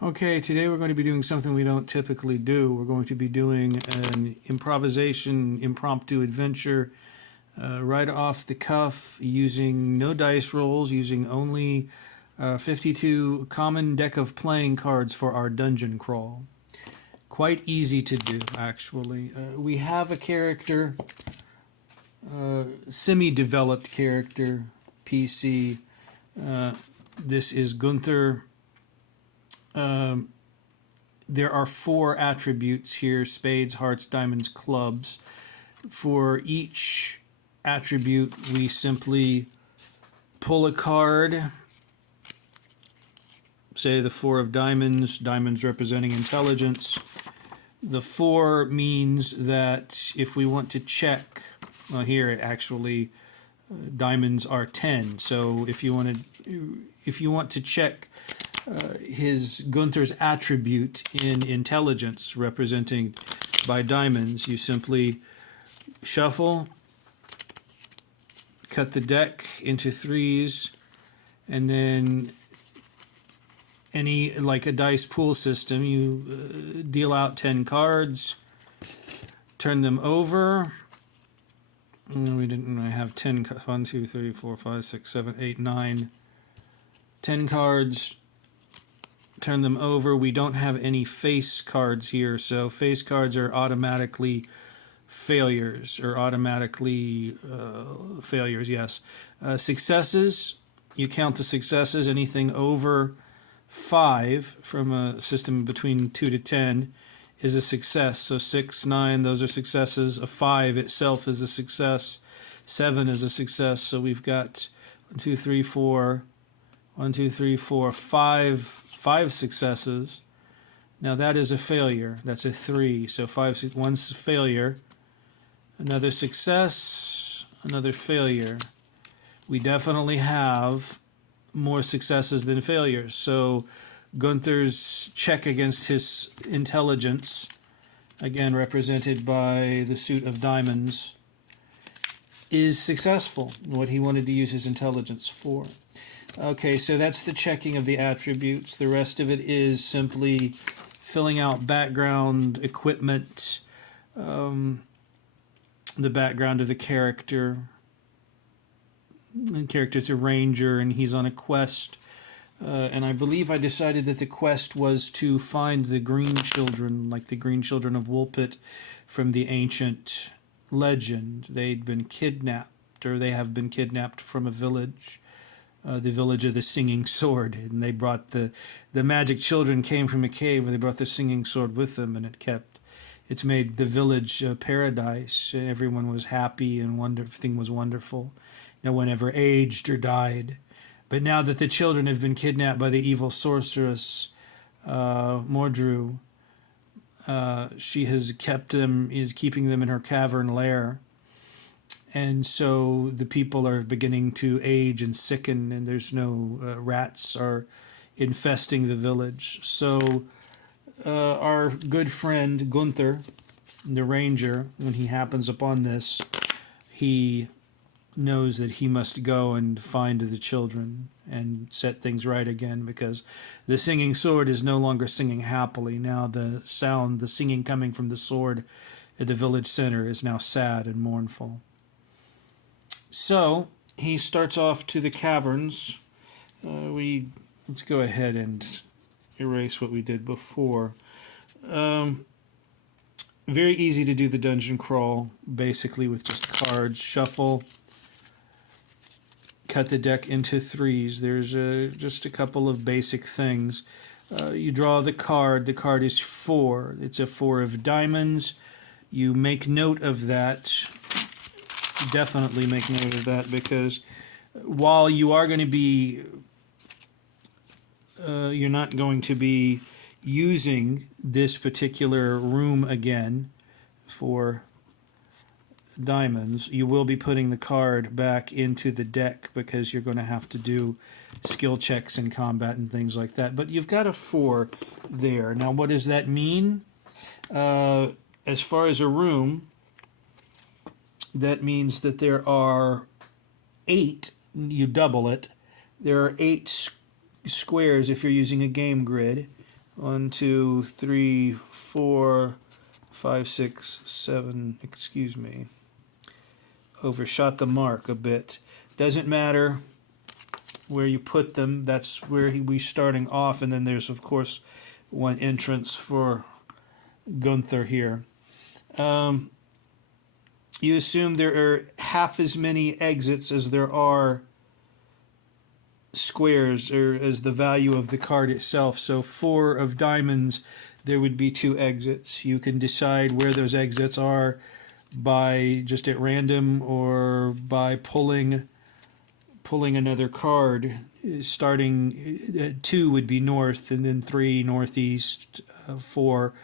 Okay, today we're going to be doing something we don't typically do. We're going to be doing an impromptu adventure right off the cuff using no dice rolls, using only 52 common deck of playing cards for our dungeon crawl. Quite easy to do, actually. We have a character, semi-developed character, PC. This is Gunther. There are 4 attributes here: spades, hearts, diamonds, clubs. For each attribute, we simply pull a card. Say the 4 of diamonds, diamonds representing intelligence. The 4 means that if we want to check, well, here actually diamonds are 10. So if you want to check his Gunther's attribute in intelligence, representing by diamonds, you simply shuffle, cut the deck into 3s, and then like a dice pool system, you deal out 10 cards, turn them over. No, we didn't. I have 10. 1, 2, 3, 4, 5, 6, 7, 8, 9. 10 cards. Turn them over. We don't have any face cards here, so face cards are automatically failures, or automatically failures, yes. Successes, you count the successes. Anything over 5 from a system between 2 to 10 is a success. So 6, 9, those are successes. A 5 itself is a success. 7 is a success. So we've got 1, 2, 3, 4, 1, 2, 3, 4, 5 successes. Now that is a failure. That's a 3. So 1's a failure. Another success, another failure. We definitely have more successes than failures. So Gunther's check against his intelligence, again represented by the suit of diamonds, is successful, what he wanted to use his intelligence for. Okay, so that's the checking of the attributes. The rest of it is simply filling out background equipment, the background of the character. The character's a ranger and he's on a quest. And I believe I decided that the quest was to find the green children, like the green children of Woolpit from the ancient legend. They'd been kidnapped, or they have been kidnapped from a village. The village of the Singing Sword, and they brought the magic children came from a cave where they brought the Singing Sword with them, and it's made the village a paradise. Everyone was happy and everything was wonderful. No one ever aged or died. But now that the children have been kidnapped by the evil sorceress Mordru, she has is keeping them in her cavern lair. And so the people are beginning to age and sicken, and there's no rats are infesting the village. So our good friend Gunther, the ranger, when he happens upon this, he knows that he must go and find the children and set things right again, because the Singing Sword is no longer singing happily. Now the singing coming from the sword at the village center is now sad and mournful. So he starts off to the caverns. Let's go ahead and erase what we did before. Very easy to do the dungeon crawl, basically with just cards. Shuffle, cut the deck into 3s. There's just a couple of basic things. You draw the card. The card is 4. It's a 4 of diamonds. You make note of that. Definitely make note of that, because while you are going to be you're not going to be using this particular room again for diamonds, you will be putting the card back into the deck, because you're going to have to do skill checks in combat and things like that. But you've got a 4 there. Now what does that mean? As far as a room, that means that there are 8, you double it, there are 8 squares if you're using a game grid, 1, 2, 3, 4, 5, 6, 7. Excuse me. Overshot the mark a bit. Doesn't matter where you put them. That's where we're starting off. And then there's, of course, one entrance for Gunther here. You assume there are half as many exits as there are squares, or as the value of the card itself. So 4 of diamonds, there would be 2 exits. You can decide where those exits are by just at random, or by pulling another card. Starting at 2 would be north, and then 3 northeast, 4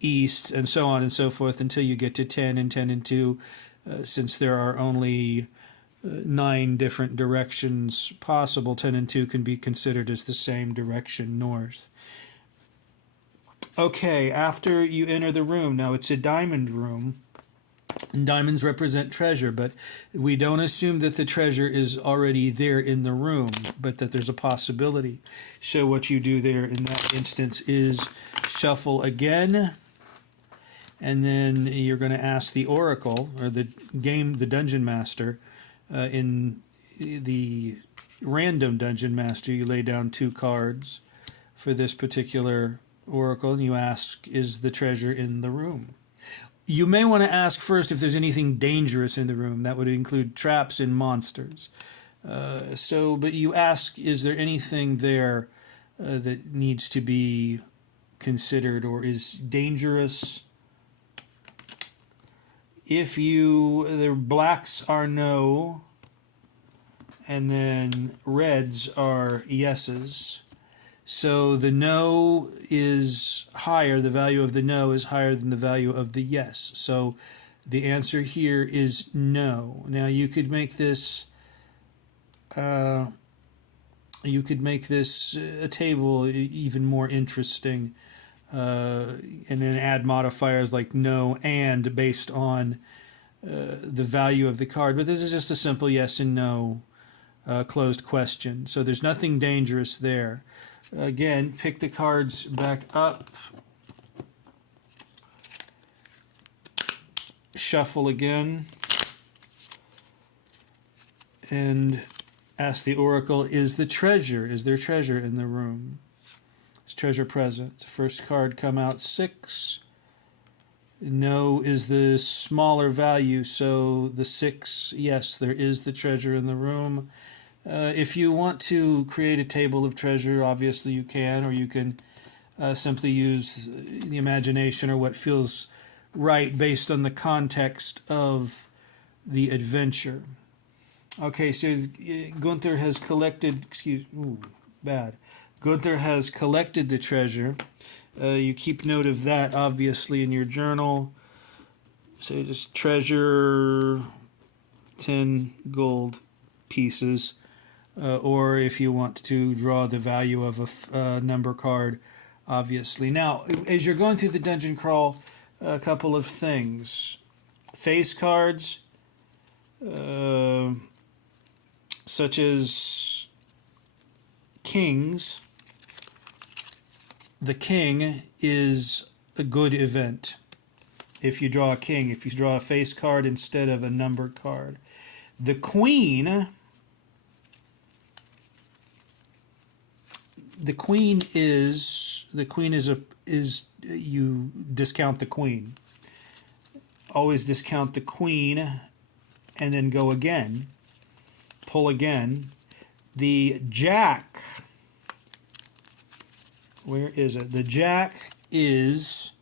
east, and so on and so forth until you get to 10 and 10 and 2, since there are only 9 different directions possible. 10 and 2 can be considered as the same direction, north. Okay, after you enter the room, now it's a diamond room, and diamonds represent treasure, but we don't assume that the treasure is already there in the room, but that there's a possibility. So what you do there in that instance is shuffle again, and then you're going to ask the oracle, or the dungeon master. In the random dungeon master, you lay down 2 cards for this particular oracle, and you ask, is the treasure in the room? You may want to ask first if there's anything dangerous in the room. That would include traps and monsters. But you ask, is there anything there that needs to be considered or is dangerous? If the blacks are no, and then reds are yeses. So the no is higher, the value of the no is higher than the value of the yes. So the answer here is no. Now you could make this a table even more interesting, and then add modifiers like no and based on the value of the card. But this is just a simple yes and no closed question. So there's nothing dangerous there. Again, pick the cards back up, shuffle again, and ask the oracle, is there treasure in the room? Is treasure present? First card come out 6. No is the smaller value, so the 6, yes, there is the treasure in the room. If you want to create a table of treasure, obviously you can, or you can simply use the imagination or what feels right based on the context of the adventure. Okay, so Gunther has collected, Gunther has collected the treasure. You keep note of that, obviously, in your journal. So just treasure, 10 gold pieces. Or if you want to draw the value of a number card, obviously. Now, as you're going through the dungeon crawl, a couple of things. Face cards, such as kings. The king is a good event. If you draw a king, if you draw a face card instead of a number card. The queen... you discount the queen. Always discount the queen and then go again. Pull again. The jack, where is it? The jack is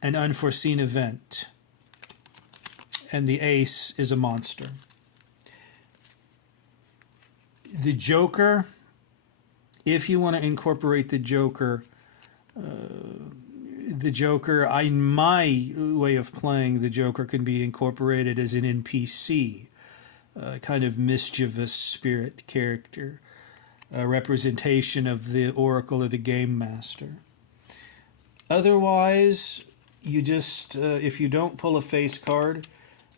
an unforeseen event. And the ace is a monster. The joker, if you want to incorporate the joker, in my way of playing, the joker can be incorporated as an NPC, kind of mischievous spirit character, a representation of the oracle or the game master. Otherwise, you just, if you don't pull a face card,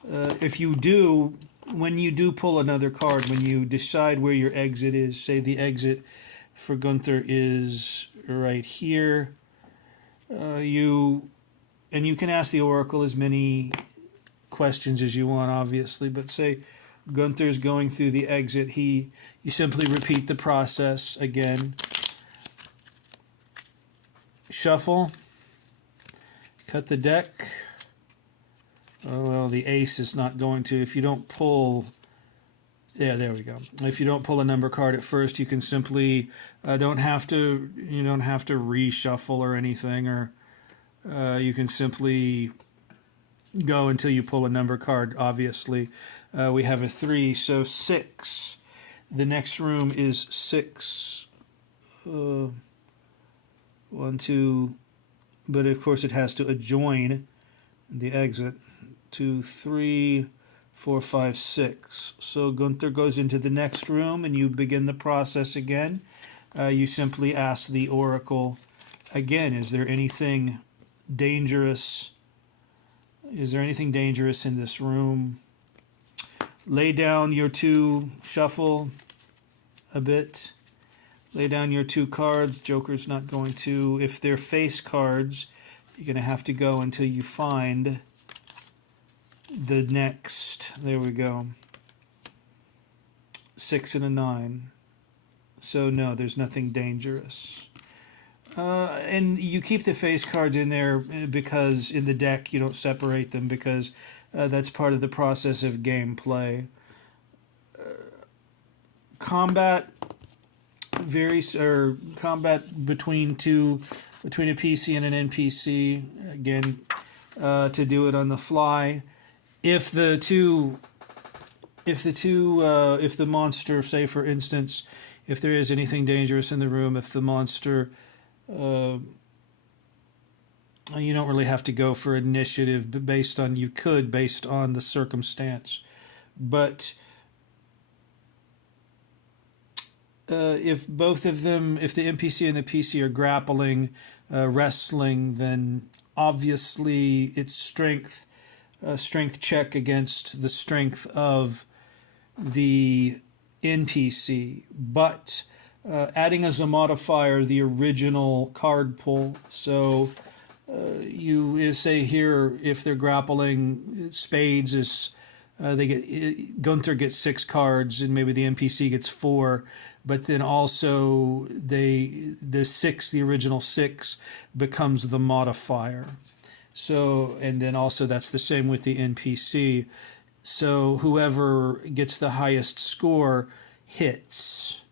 if you do, when you do pull another card, when you decide where your exit is, say the exit for Gunther is right here. You can ask the oracle as many questions as you want, obviously, but say Gunther's going through the exit. You simply repeat the process again. Shuffle. Cut the deck. Oh, well, the ace is not going to. If you don't pull... Yeah, there we go. If you don't pull a number card at first, you can simply you don't have to reshuffle or anything, or you can simply go until you pull a number card. Obviously, we have a 3, so 6. The next room is 6. 1, 2, but of course it has to adjoin the exit. 2, 3, 4, 5, 6. So Gunther goes into the next room and you begin the process again. You simply ask the oracle again, is there anything dangerous? Is there anything dangerous in this room? Lay down your 2, shuffle a bit. Lay down your 2 cards. Joker's not going to. If they're face cards, you're going to have to go until you find the next. There we go. 6 and a 9. So no, there's nothing dangerous. And you keep the face cards in there because in the deck you don't separate them, because that's part of the process of gameplay. Combat combat between a PC and an NPC, again, to do it on the fly. If the monster, say for instance, if there is anything dangerous in the room, if the monster, you don't really have to go for initiative, but based on the circumstance. But if both of them, if the NPC and the PC are grappling, wrestling, then obviously it's strength check against the strength of the NPC, but adding as a modifier the original card pull. So you say here, if they're grappling, spades is Gunther gets 6 cards and maybe the NPC gets 4, but then also the original 6 becomes the modifier. So, and then also that's the same with the NPC. So whoever gets the highest score hits.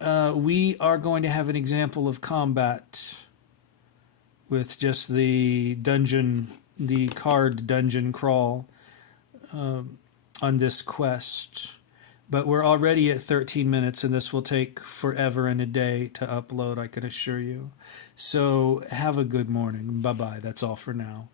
We are going to have an example of combat with just the card dungeon crawl on this quest. But we're already at 13 minutes, and this will take forever and a day to upload, I can assure you. So have a good morning. Bye-bye. That's all for now.